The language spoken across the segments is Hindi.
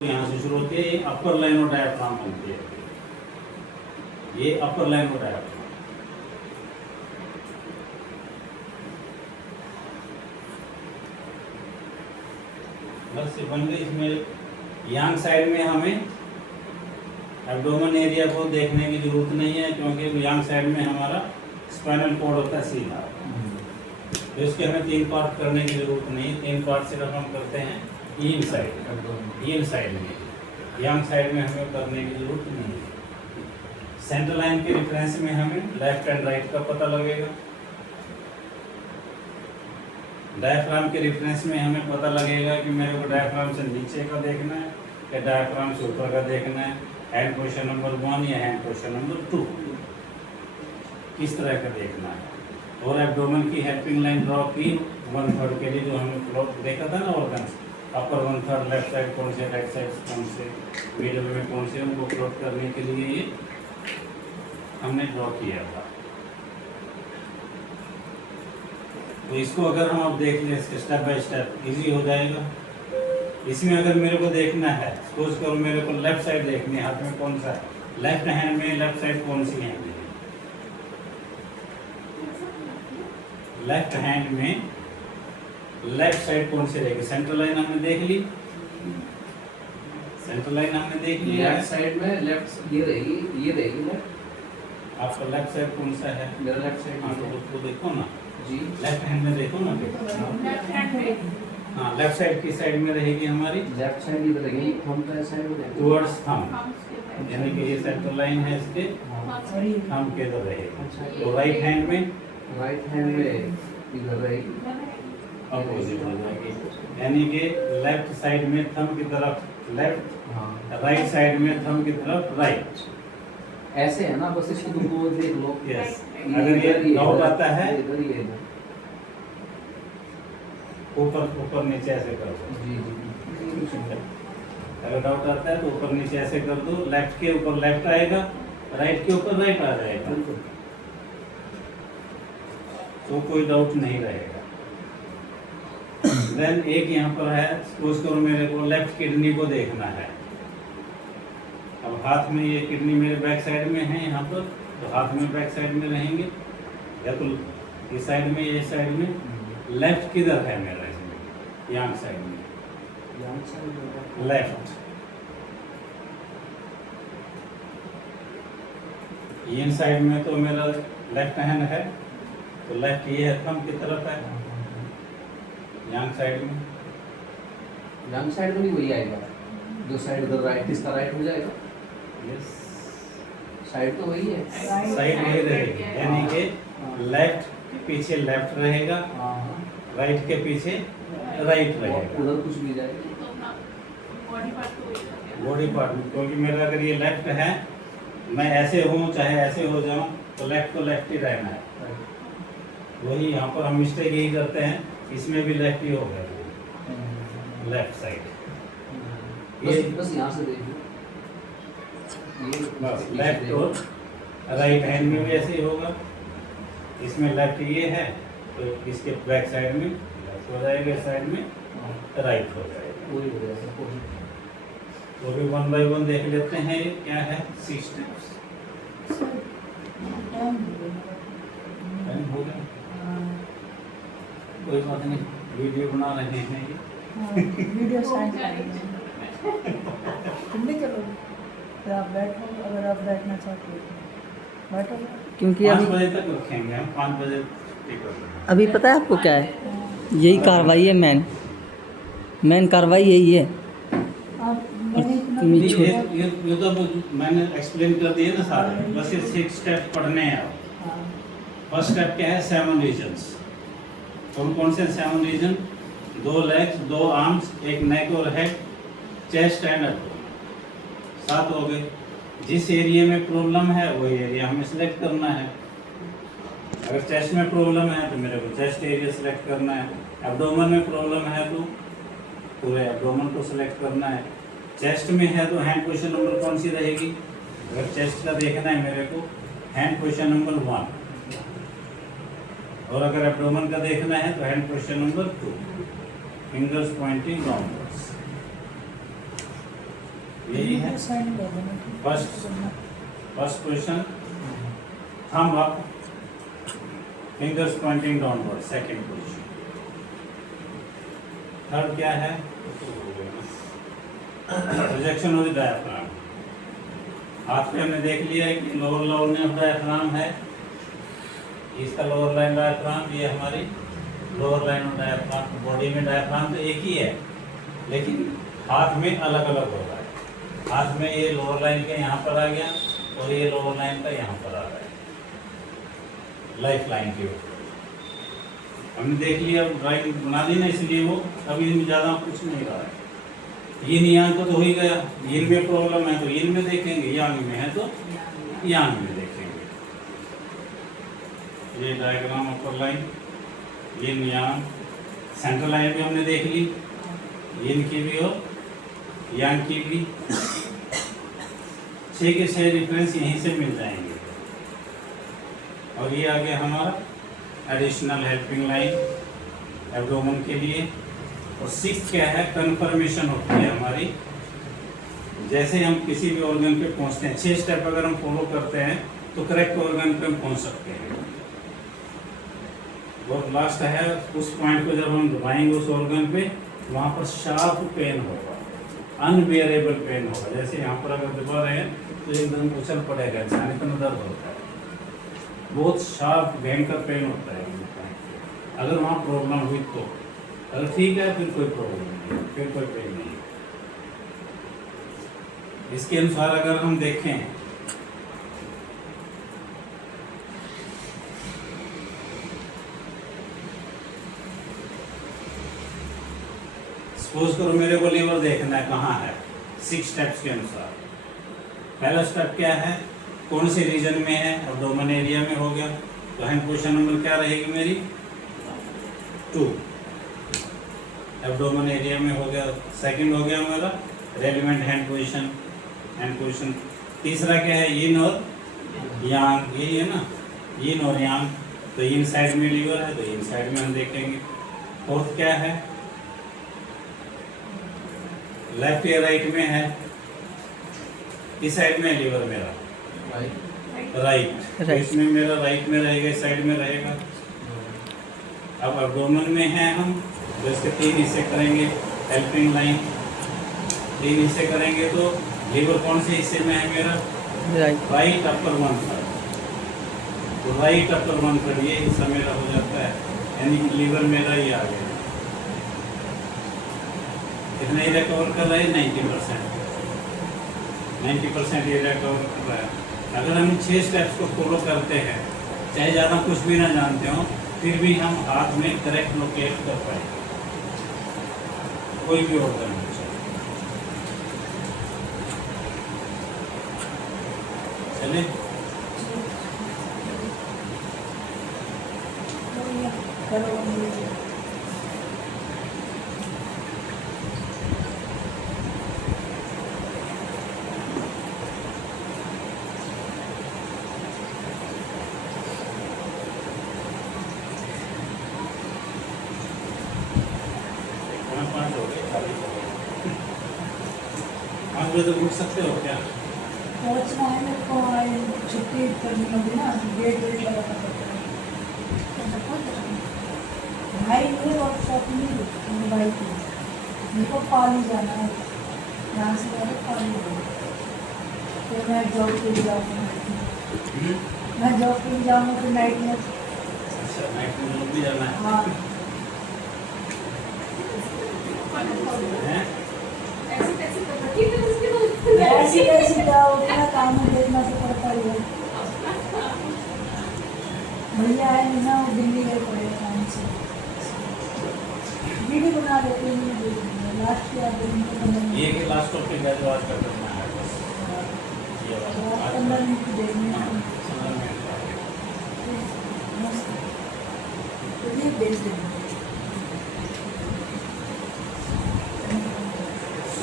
यहाँ से शुरू होती है, ये अपर लाइन ऑफ डायफ्राम बनती है। ये अपर लाइन ऑफ डायफ्राम। बस ये बन गई। इसमें यांग साइड में हमें एब्डोमेन एरिया को देखने की जरूरत नहीं है, क्योंकि यांग साइड में हमारा स्पाइनल कॉर्ड होता है सीधा। तो इसके हमें 3 पार्ट करने की जरूरत नहीं है। 3 पार्ट सिर्फ हम करते हैं इन साइड में। यांग साइड में हमें करने की जरूरत नहीं है। सेंट्रल लाइन के रेफरेंस में हमें लेफ्ट एंड राइट का पता लगेगा। डायफ्राम के रेफरेंस में हमें पता लगेगा कि मेरे को डायफ्राम से नीचे का देखना है या डायफ्राम से ऊपर का देखना है। हैंड पोजीशन नंबर 1 या हैंड पोजीशन नंबर 2 किस तरह का देखना है। और एब्डोमेन की हेल्पिंग लाइन ड्रॉ की 1/3 के लिए, जो हमने प्लॉट देखा था ना ऑर्गन्स, अपर 1/3 लेफ्ट साइड कौन से, राइट साइड कौन से, मिडल में कौन से, उनको प्लॉट करने के लिए ये हमने ड्रॉ किया था। तो इसको अगर हम अब देख लें स्टेप बाय स्टेप, इजी हो जाएगा। इसमें अगर मेरे को देखना है, सपोज करो मेरे को लेफ्ट साइड देखनी है, हाथ में कौन सा है, लेफ्ट हैंड में लेफ्ट साइड कौन सी है, लेफ्ट हैंड में लेफ्ट साइड कौन सी रहेगी। सेंट्रल लाइन हमने देख ली, सेंट्रल लाइन हमने देख ली। लेफ्ट साइड में लेफ्ट ये रहेगी लेफ्ट। आपका लेफ्ट साइड कौन सा है? मेरा लेफ्ट साइड। हाँ, तो उसको देखो ना जी, लेफ्ट हैंड में देखो ना। लेफ्ट हैंड में, हाँ, लेफ्ट साइड की साइड में रहेगी हमारी, लेफ्ट साइड इधर रहेगी, थंब का साइड में टुवर्ड्स थंब, यानी कि ये सेंट्रल लाइन है, इसके थंब के इधर रहेगी। अच्छा, तो राइट हैंड में इधर रहेगी, अपोजिट हो जाएगी, यानी कि लेफ्ट साइड में थंब की तरफ लेफ्ट, हाँ राइट साइड में थंब की तरफ राइट। ऐसे है ना, बस इसको तुमको देख लो। यस, अगर ये डाउट आता है इधर ये इधर। ऊपर ऊपर नीचे ऐसे कर दो। जी जी, अगर डाउट आता है तो ऊपर नीचे ऐसे कर दो, लेफ्ट के ऊपर लेफ्ट आएगा, राइट के ऊपर राइट आ जाएगा, बिल्कुल। तो कोई डाउट नहीं रहेगा। देन एक यहाँ पर है, सपोज करो मेरे को लेफ्ट किडनी को देखना है। अब हाथ में ये किडनी मेरे बैक साइड में है यहाँ पर, तो हाथ में बैक साइड में रहेंगे, या तो इस साइड में, ये साइड में। लेफ्ट किधर है मेरा इसमें? यांग साइड में, लेफ्ट। इन साइड में तो मेरा लेफ्ट हैंड है, तो लेफ्ट ये है, थंब की तरफ है। यांग साइड में, लंग साइड में भी वही आएगा, जो साइड उधर राइट, इसका राइट हो जाएगा। यस, साइड तो वही है। साइड वही रहेगी, यानी कि लेफ्ट के पीछे लेफ्ट रहेगा, राइट के पीछे राइट रहेगा। उधर कुछ भी जाएगा, बॉडी पार्ट में, क्योंकि मेरा अगर ये लेफ्ट है, मैं ऐसे हूँ चाहे ऐसे हो जाऊँ, तो लेफ्ट को लेफ्ट ही रहना है। वही यहाँ पर हम मिस्टेक यही करते हैं, इसमें भी लेफ्ट ही हो गया, लेफ्ट साइड। ये बस यहाँ से देखिए, बस लेफ्ट और राइट हैंड में भी ऐसे ही होगा। इसमें लेफ्ट ये है, तो इसके बैक साइड में लेफ्ट हो जाएगा, इस साइड में राइट हो जाएगा। वही हो जाएगा। तो भी 1 बाय 1 देख लेते हैं। ये क्या है? 6 स्टेप्स। हो गया, कोई बात नहीं, वीडियो बना रहे हैं ये। वीडियो साइड तुम भी चलोगे तो आप बैठो, अगर आप बैठना चाहते हो तो बैठो। क्योंकि 5 अभी बजे तक रखेंगे हम, 5 बजे टिकट रखेंगे। अभी पता है आपको क्या है, यही कार्रवाई है, मेन कार्रवाई यही है। आप ये तो मैंने एक्सप्लेन कर दिया ना सारे, बस ये 6 स्टेप पढ़ने हैं। अब फर्स्ट स्टेप क्या है? 7 रीजन्स। कौन कौन से 7 रीजन? 2 लेग्स, 2 आर्म्स, 1 नेक और हेड, चेस्ट एंड एब्डोमेन, 7 हो गए। जिस एरिया में प्रॉब्लम है वही एरिया हमें सिलेक्ट करना है। अगर चेस्ट में प्रॉब्लम है तो मेरे को चेस्ट एरिया सिलेक्ट करना है। एब्डोमेन में प्रॉब्लम है तो पूरे एब्डोमेन को सिलेक्ट करना है। चेस्ट में है तो हैंड पोजीशन नंबर कौन सी रहेगी? अगर चेस्ट का देखना है मेरे को, हैंड पोजीशन नंबर 1, और अगर एब्डोमेन का देखना है तो hand position number 2, fingers pointing downwards. यही है साइन कर देना, ठीक है? First question, thumb up, fingers pointing downward, second question. Third क्या है? Projection of the diaphragm. हाथ पे हमने देख लिया है कि लोअर लाइन ऑफ डायफ्राम है, इसका लोअर लाइन डायफ्राम, ये हमारी lower line of diaphragm. Body में डायफ्राम तो एक ही है, लेकिन हाथ में अलग अलग हो रहा है। हाथ में ये लोअर लाइन का यहाँ पर आ गया और ये लोअर लाइन का यहाँ पर आ रहा है, लाइफ लाइन के ऊपर। हमने देख लिया, ड्राइंग बना दी ना, इसलिए वो अभी इनमें ज़्यादा कुछ नहीं रहा है। यिन यांग को तो हो ही गया, यिन में प्रॉब्लम है तो यिन में देखेंगे, यांग में है तो यांग में देखेंगे। ये डायग्राम अपर लाइन, यिन यांग, सेंट्रल लाइन भी हमने देख ली, यिन की भी और यांग की भी। 6 के 6 रेफरेंस यहीं से मिल जाएंगे। और ये आ गया हमारा एडिशनल हेल्पिंग लाइन एब्डोमेन के लिए। और 6 क्या है? कंफर्मेशन होती है हमारी, जैसे हम किसी भी ऑर्गन पे पहुंचते हैं, 6 स्टेप अगर हम फॉलो करते हैं तो करेक्ट ऑर्गन पे हम पहुंच सकते हैं। और लास्ट है, उस पॉइंट को जब हम दबाएंगे उस ऑर्गन पे, वहाँ पर शार्प पेन होगा, अनबियरेबल पेन होगा। जैसे यहाँ पर अगर दबा रहे हैं तो एकदम उछल पड़ेगा, इंसान इतना दर्द होता है, बहुत शार्प भयंकर पेन होता है। अगर वहाँ प्रॉब्लम हुई तो, अगर ठीक है फिर कोई प्रॉब्लम नहीं, फिर कोई पेन नहीं। इसके अनुसार अगर हम देखें, सपोज करो मेरे को लीवर देखना है कहाँ है, 6 स्टेप्स के अनुसार। पहला स्टेप क्या है? कौन से रीजन में है? एब्डोमेन एरिया में हो गया, तो हैंड पोजीशन नंबर क्या रहेगी मेरी? 2, एब्डोमेन एरिया में हो गया। सेकंड हो गया हमारा relevant hand position, hand position. तीसरा क्या है? यिन और यांग, यही है ना, यिन और यांग। तो यिन साइड में लीवर है तो यिन साइड में हम देखेंगे। फोर्थ क्या है? लेफ्ट या राइट में है? इस साइड में लीवर मेरा राइट, तो इसमें मेरा राइट में रहेगा, इस साइड में रहेगा। अब एब्डोमेन में है हम, तो इसके 3 हिस्से करेंगे, हेल्पिंग लाइन 3 हिस्से करेंगे। तो लीवर कौन से हिस्से में है मेरा? Right upper 1/3। तो राइट अपर 1/3 ये हिस्सा मेरा हो जाता है, यानी कि लीवर मेरा ये आ गया। कितना एरिया कवर कर रहा है? 90% एरिया कवर कर रहा है। अगर हम 6 स्टेप्स को फॉलो करते हैं, चाहे ज़्यादा कुछ भी ना जानते हो, फिर भी हम हाथ में करेक्ट लोकेट कर पाएंगे, कोई भी ऑर्गन हो चले। तो उठ सकते हो क्या? पहुंचना है मेरे को, छुट्टी करनी होगी ना, गेट लगाना पड़ता है। भाई नहीं, वर्कशॉप नहीं, भाई की मेरे को पाली जाना है, यहाँ से ज़्यादा पाली जाना। फिर मैं जॉब के लिए जाऊँगा, मैं जॉब के लिए जाऊँगा, फिर नाइट में। अच्छा, नाइट में जॉब भी जाना है? हाँ। ऐसी कैसी जाओ, उतना काम में देखना तो पड़ता ही है। भैया है नहीं ना, वो दिल्ली गए पड़े काम से, वीडियो बना देते हैं। लास्ट के दिन ये कि लास्ट टॉपिक है जो आज का करना है, बस ये वाला 15 मिनट देखने हैं, तो ये भेज देंगे।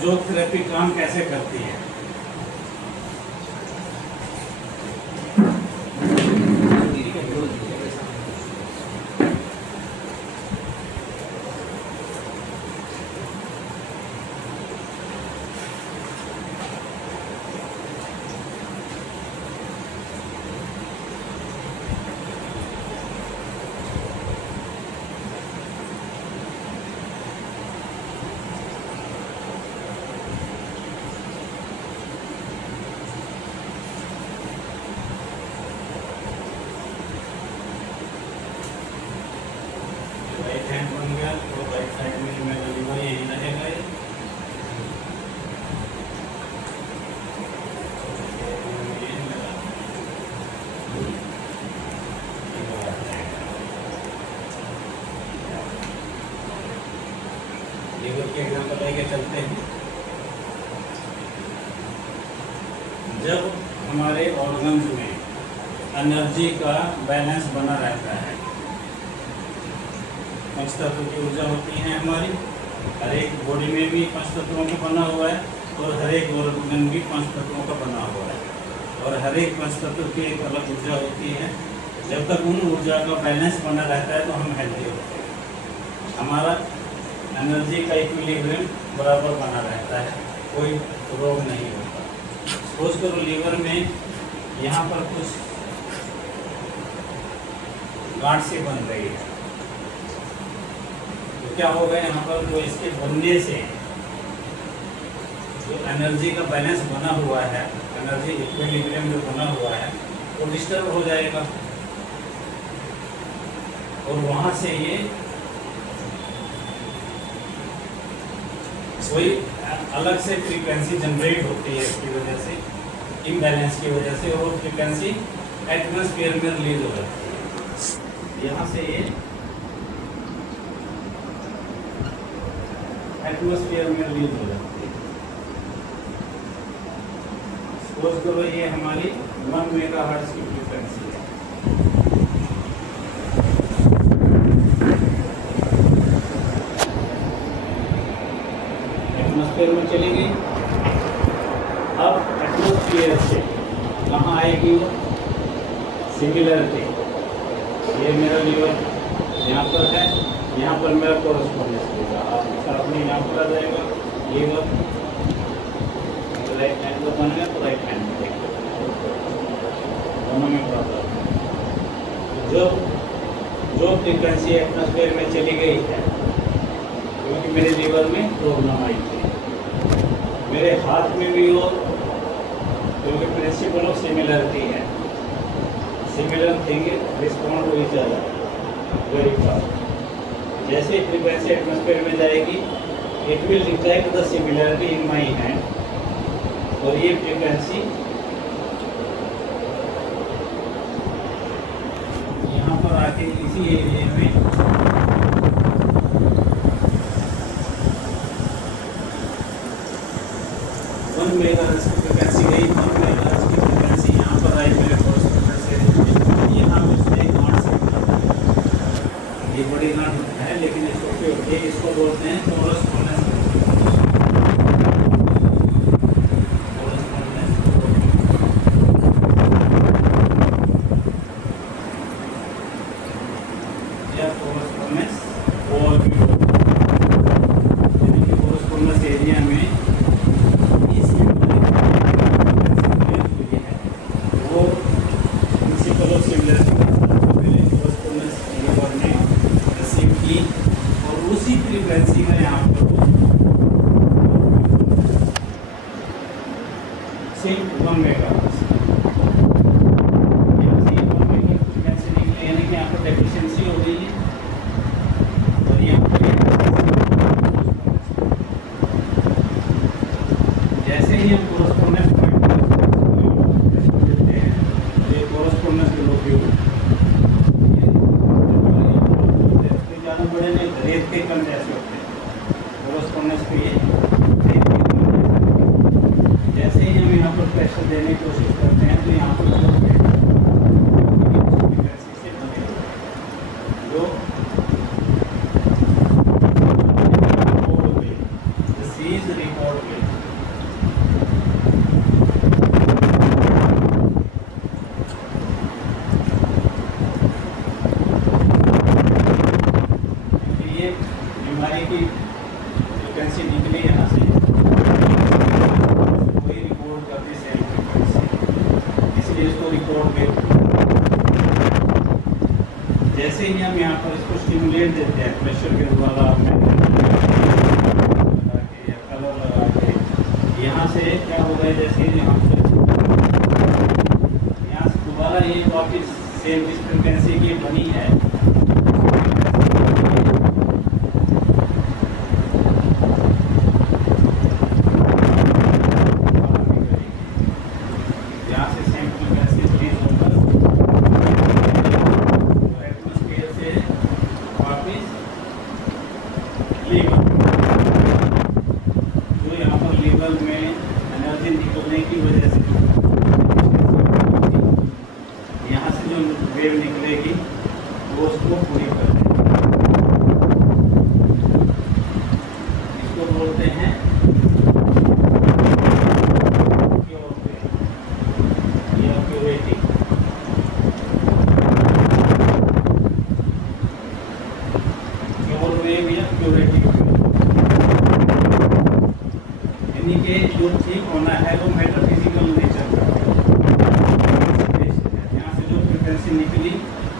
फिजियोथेरेपी काम कैसे करती है? लेके चलते हैं। जब हमारे ऑर्गन्स में एनर्जी का बैलेंस बना रहता है, पंच तत्व की ऊर्जा होती है हमारी, हर एक बॉडी में भी पंच तत्वों का बना हुआ है और हर एक ऑर्गन भी पंच तत्वों का बना हुआ है, और हर एक पंच तत्व की एक अलग ऊर्जा होती है। जब तक उन ऊर्जा का बैलेंस बना रहता है तो हम हेल्दी होते हैं, हमारा एनर्जी का इक्विलिब्रियम बराबर बना रहता है, कोई रोग नहीं होता। सोच करो लीवर में यहाँ पर कुछ गांठ सी बन रही है, तो क्या होगा यहाँ पर, जो इसके बनने से जो एनर्जी का बैलेंस बना हुआ है, एनर्जी इक्विलिब्रियम जो बना हुआ है वो डिस्टर्ब हो जाएगा, और वहाँ से ये कोई अलग से फ्रीक्वेंसी जनरेट होती है इसकी वजह से, इम्बैलेंस की वजह से, और फ्रीक्वेंसी एटमॉस्फेयर में रिलीज हो जाती है। यहाँ से ये एटमॉस्फेयर में रिलीज हो जाती है। सपोज करो ये हमारी 1 मेगाहर्ट्ज की फ्रीक्वेंसी है, एटमॉस्फेयर में चली गई। अब एटमॉस्फेयर से कहाँ आएगी वो, सिमिलरिटी, ये मेरा लीवर यहाँ पर है, यहाँ पर मेरा कोरस्पोंडेंस होगा, आपका अपने यहाँ पर आ जाएगा लीवर, राइट हैंड का बन गया तो राइट हैंड में देखो दोनों में प्रॉब्लम। जो फ्रीक्वेंसी एटमॉस्फेयर में चली गई है, क्योंकि मेरे लीवर में प्रॉब्लम आई थी, मेरे हाथ में भी हो, क्योंकि प्रिंसिपल ऑफ सिमिलरिटी है, similar thing respond to each other very fast. जैसे ही फ्रीक्वेंसी एटमॉस्फेयर में जाएगी, it will detect the similarity in my hand, और ये फ्रीक्वेंसी यहाँ पर आके इसी एरिया में वन मेगाहर्ट्ज की फ्रीक्वेंसी गई, 1 मेगाहर्ट्ज की फ्रीक्वेंसी यहाँ पर आई मेरे कोरस्पोंडेंस से, यहाँ पे एक गांठ से, ये बड़ी गांठ है लेकिन इसको बोलते हैं कोरस्पोंडेंस। एरिया में इस वो प्रिंसिपल ऑफ सिमिलरिटी ने रिसीव की, और उसी फ्रीक्वेंसी में यहाँ पर सिर्फ 1 मेगाहर्ट्ज फ्रीक्वेंसी निकली, यानी कि यहाँ पर डेफिशिएंसी हो गई है, और यहाँ पर जैसे ही हम कोरस्पोंडेंस देते हैं, ये कोरस्पोंडेंस के लोग ज़्यादा बड़े नहीं, रेत के कण जैसे होते हैं कोरस्पोंडेंस पे, ये रेत के कण जैसे। जैसे ही हम यहाँ पर प्रेशर देने की कोशिश करते हैं तो यहाँ पर फ्रीक्वेंसी से बने जो रिकॉर्ड में बीमारी की फ्रीक्वेंसी निकली यहाँ से, वही रिपोर्ट करती सेम फ्रीक्वेंसी, इसलिए इसको रिकॉर्ड में जैसे ही हम यहाँ पर इसको स्टिमुलेट देते हैं प्रेशर के द्वारा लगा के या कलर लगा के, यहाँ से क्या होगा है, जैसे ही यहाँ से दोबारा ये वापिस सेम जिस फ्रीक्वेंसी की बनी है, एनर्जी निकलने की वजह से यहाँ से जो वेव निकलेगी वो उसको पूरी कर देगी। इसको बोलते हैं क्योर वेव या क्यूरेटिंग। क्योर वेव या क्यूरेटिंग यानी कि जो ठीक होना है वो मेटाफिजिकल नेचर का है। यहाँ से जो फ्रिक्वेंसी निकली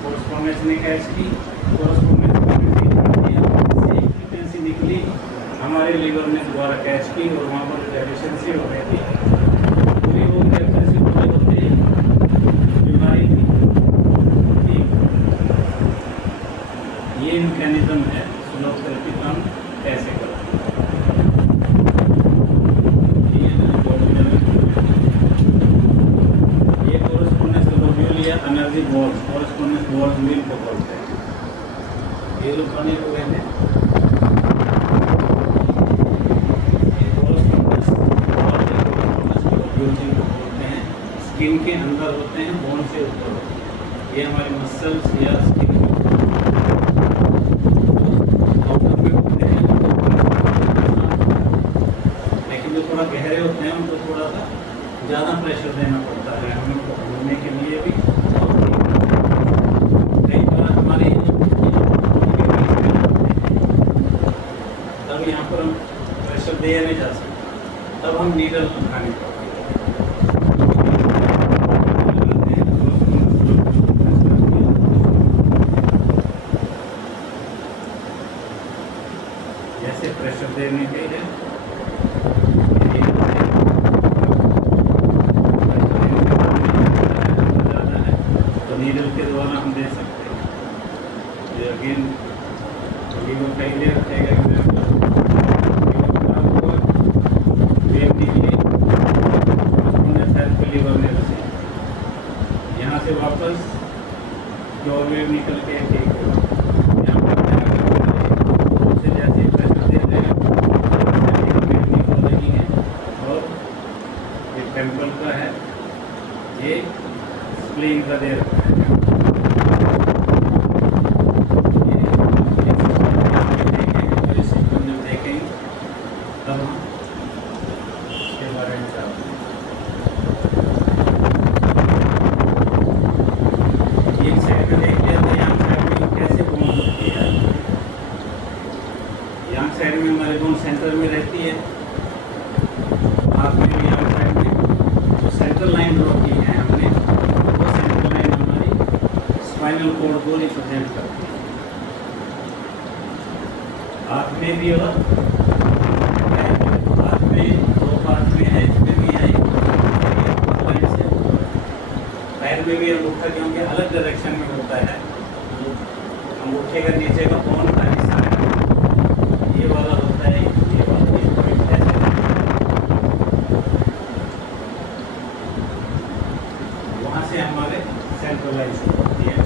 कोरस्पोंडेंस ने कैच की, कोरस्पोंडेंस सेम फ्रिक्वेंसी निकली हमारे लीवर ने दोबारा कैच की और वहाँ पर डेफिशिएंसी हो गई थी, पूरी वो फ्रिक्वेंसी पूरे होते बीमारी थी। ठीक, ये मैकेनिज्म है सुलभ थेरेपी काम कैसे करते हैं। ये कोरस्पोंडेंस लोब्यूल या एनर्जी बॉल्स, कोरस्पोंडेंस बॉल्स मिल को बोलते हैं। ये लोग बने हुए हैं, ये कोरस्पोंडेंस लोब्यूल जिनको बोलते हैं, स्किन के अंदर होते हैं, बोन से ऊपर होते हैं। ये हमारे मसल्स या स्किन के आउटर में होते हैं, लेकिन जो थोड़ा गहरे होते हैं उनको थोड़ा सा ज़्यादा प्रेशर देना पड़ता है हमें घूमने के लिए भी। कई बार हमारे तब यहाँ पर हम प्रेशर दे नहीं जा सकते, तब हम नीडल उठानी पड़ती है। जैसे प्रेशर देने के लिए नीडल के द्वारा हम दे सकते हैं। ये अगेन लीवर फेलियर रखेगा एग्जाम्पल, वेव निकली लीवर ने रसी, यहाँ से वापस प्योर वेव निकल के ठीक होगा। यहाँ पर से जैसे प्रेशर दे रहे हैं वेव निकल रही है और ये टेम्पल का है, ये स्प्लीन का दे रखा है। तब हम इसके बारे में जानते हैं। एक साइड में देख लिया तो यहाँ साइड में कैसे बोन होती है। यहाँ साइड में हमारे बोन सेंटर में रहती है, हाथ में भी यहाँ साइड में जो सेंट्रल लाइन ड्रॉ की है हमने, वो सेंट्रल लाइन हमारी स्पाइनल कॉर्ड को रिप्रेजेंट करती है। हाथ में भी और हाथ में दो पार्ट में है, इसमें भी है, लाइन से पैर में भी अंगूठा क्योंकि अलग डायरेक्शन में होता है, अंगूठे का नीचे का बोन का हिस्सा है, ये वाला होता है, ये वाला ये पॉइंट ऐसे वहाँ से हमारे सेंट्रलाइज होती है।